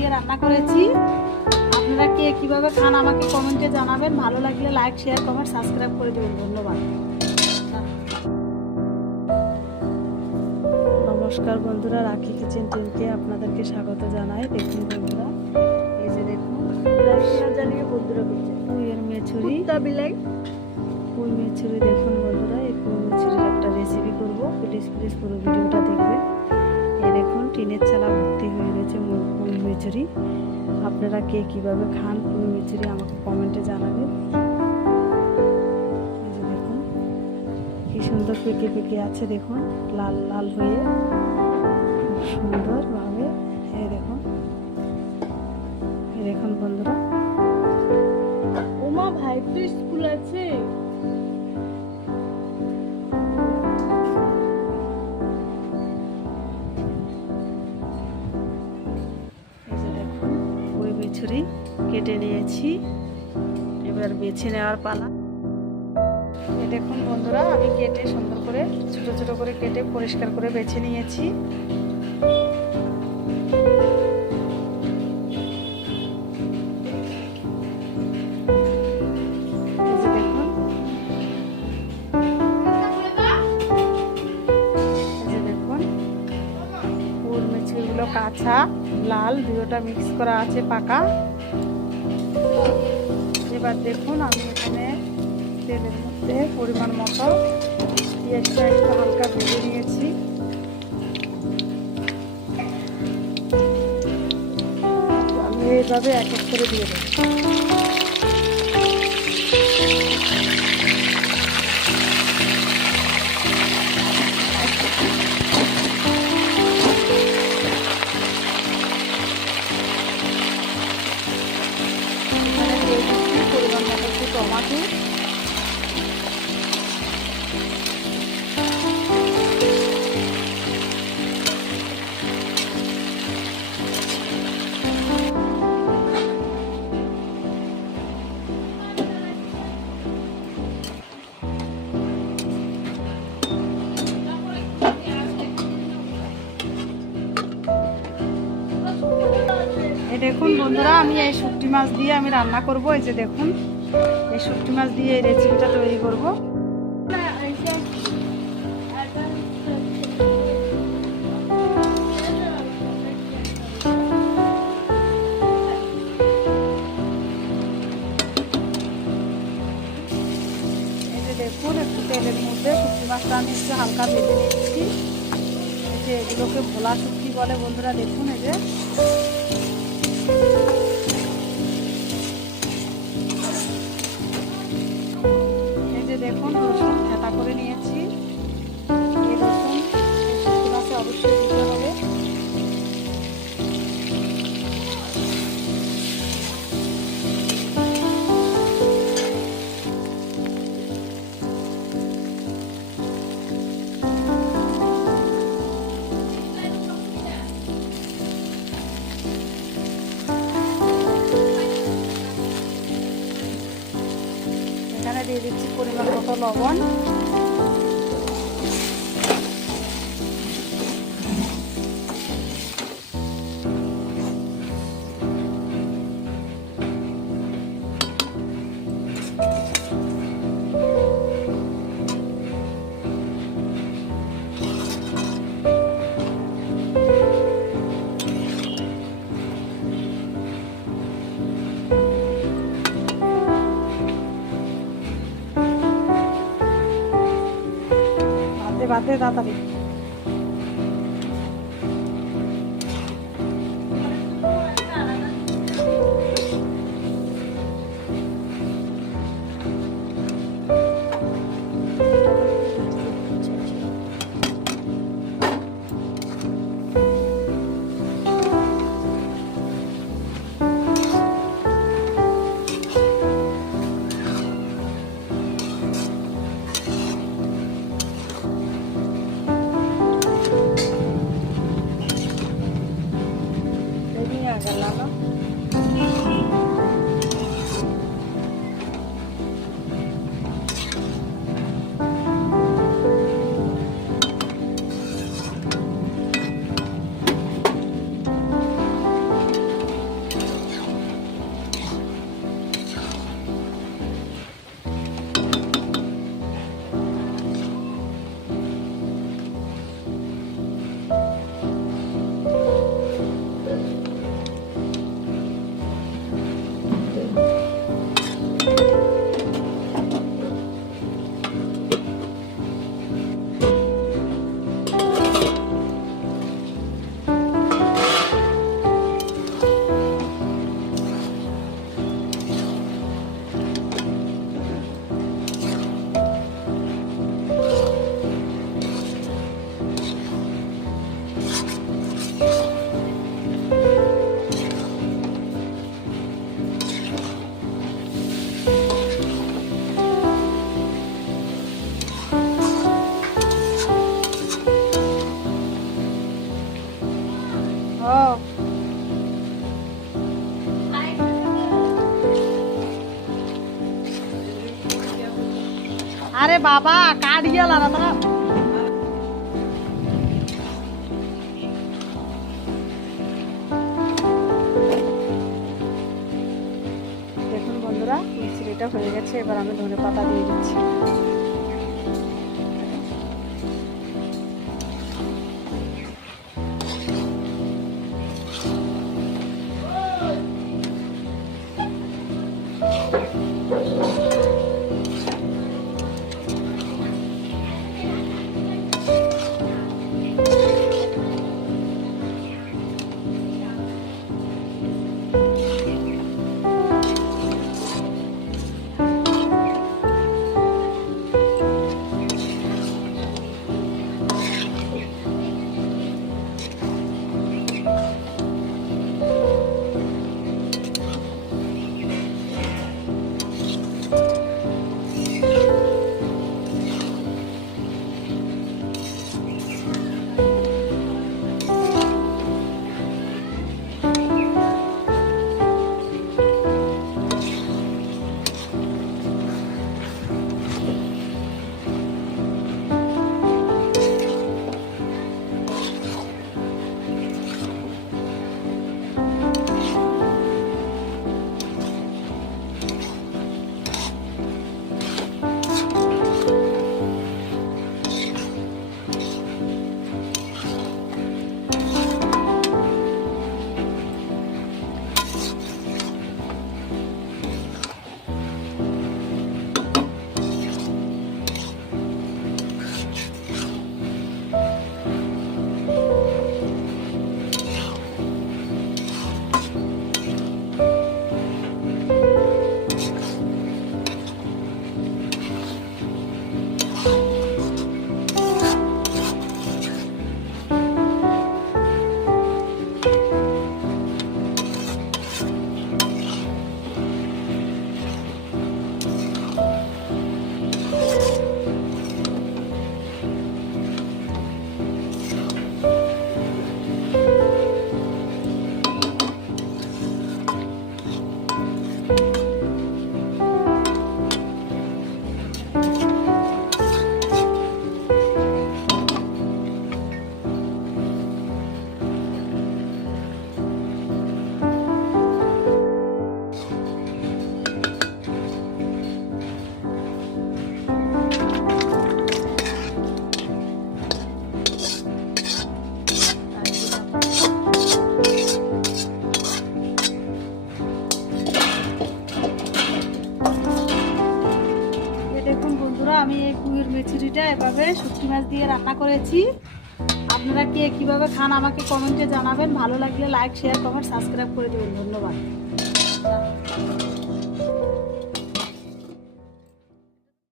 দিয়ে রান্না করেছি। আপনারা কে কীভাবে খান আমাকে কমেন্টে জানাবেন। ভালো লাগলে লাইক, শেয়ার, কমেন্ট, সাবস্ক্রাইব করে দেবেন। ধন্যবাদ। নমস্কার বন্ধুরা, রাখি কিচেন টিমকে আপনাদেরকে স্বাগত জানাই। দেখুন বন্ধুরা, এই যে দেখুন জানিয়ে বন্ধুরা করছে পুঁইয়ের মেছুরি, পুঁই মেছুরি। দেখুন বন্ধুরা, এই পুঁই মেছুরির একটা রেসিপি করব। প্লিজ পুরো ভিডিওটা দেখবেন। এই দেখুন টিনের চালা ভর্তি হয়ে গেছে পুঁই মেছুরি। আপনারা কে কীভাবে খান পুঁই মেছুরি আমাকে কমেন্টে জানাবেন। এই যে দেখুন কি সুন্দর পেকে পেকে আছে, দেখুন লাল লাল হয়ে খুব সুন্দরভাবে। এই দেখুন বন্ধুরা, ওমা ভাই তো স্কুল আছে। এই যে দেখুন পুঁই মেছুরি কেটে নিয়েছি, এবার বেছে নেওয়ার পালা। এই দেখুন বন্ধুরা, আমি কেটে সুন্দর করে ছোট ছোট করে কেটে পরিষ্কার করে বেছে নিয়েছি। এই যে দেখুন, পুঁই মেছুরিগুলো কাঁচা লাল দুটোটা মিক্স করা আছে, পাকা। এবার দেখুন আমি এখানে তেলের মধ্যে পরিমাণ মতো পেঁয়াজটা একটু হালকা ভেজে নিয়েছি। আমি এইভাবে এক এক করে দিয়ে দেবো। এখানে দিয়ে দিচ্ছি পরিমাণ মতো একটু টমাটো, দেখুন বন্ধুরা, আমি এই শুটকি মাছ দিয়ে আমি রান্না করব। এই যে দেখুন, এই শুটকি মাছ দিয়ে এই রেসিপিটা তৈরি করব। এই যে দেখুন, একটু তেলের মধ্যে শুটকি মাছটা আমি একটু হালকা ভেজে নিচ্ছি। এই যে এগুলোকে ভোলা শুটকি বলে বন্ধুরা। দেখুন এই যে দেখুন রসুন থেঁতা করে নিয়েছি। এই রসুন শুটকি মাছে অবশ্যই দিতে হবে। এখানে দিয়ে দিচ্ছি পরিমাণ মতো লবণ, ভাতে তাড়াতাড়ি। আরে বাবা কাটিয়ে লারা তারা। দেখুন বন্ধুরা মিষ্টিটা হয়ে গেছে, এবার আমি ধনে পাতা দিয়ে দিচ্ছি। আমি এই পুঁইয়ের মেচুরিটা এভাবে শুটকি মাছ দিয়ে রান্না করেছি। আপনারা কে কিভাবে খান আমাকে কমেন্টে জানাবেন। ভালো লাগলে লাইক শেয়ার কমেন্ট সাবস্ক্রাইব করে দেবেন। ধন্যবাদ।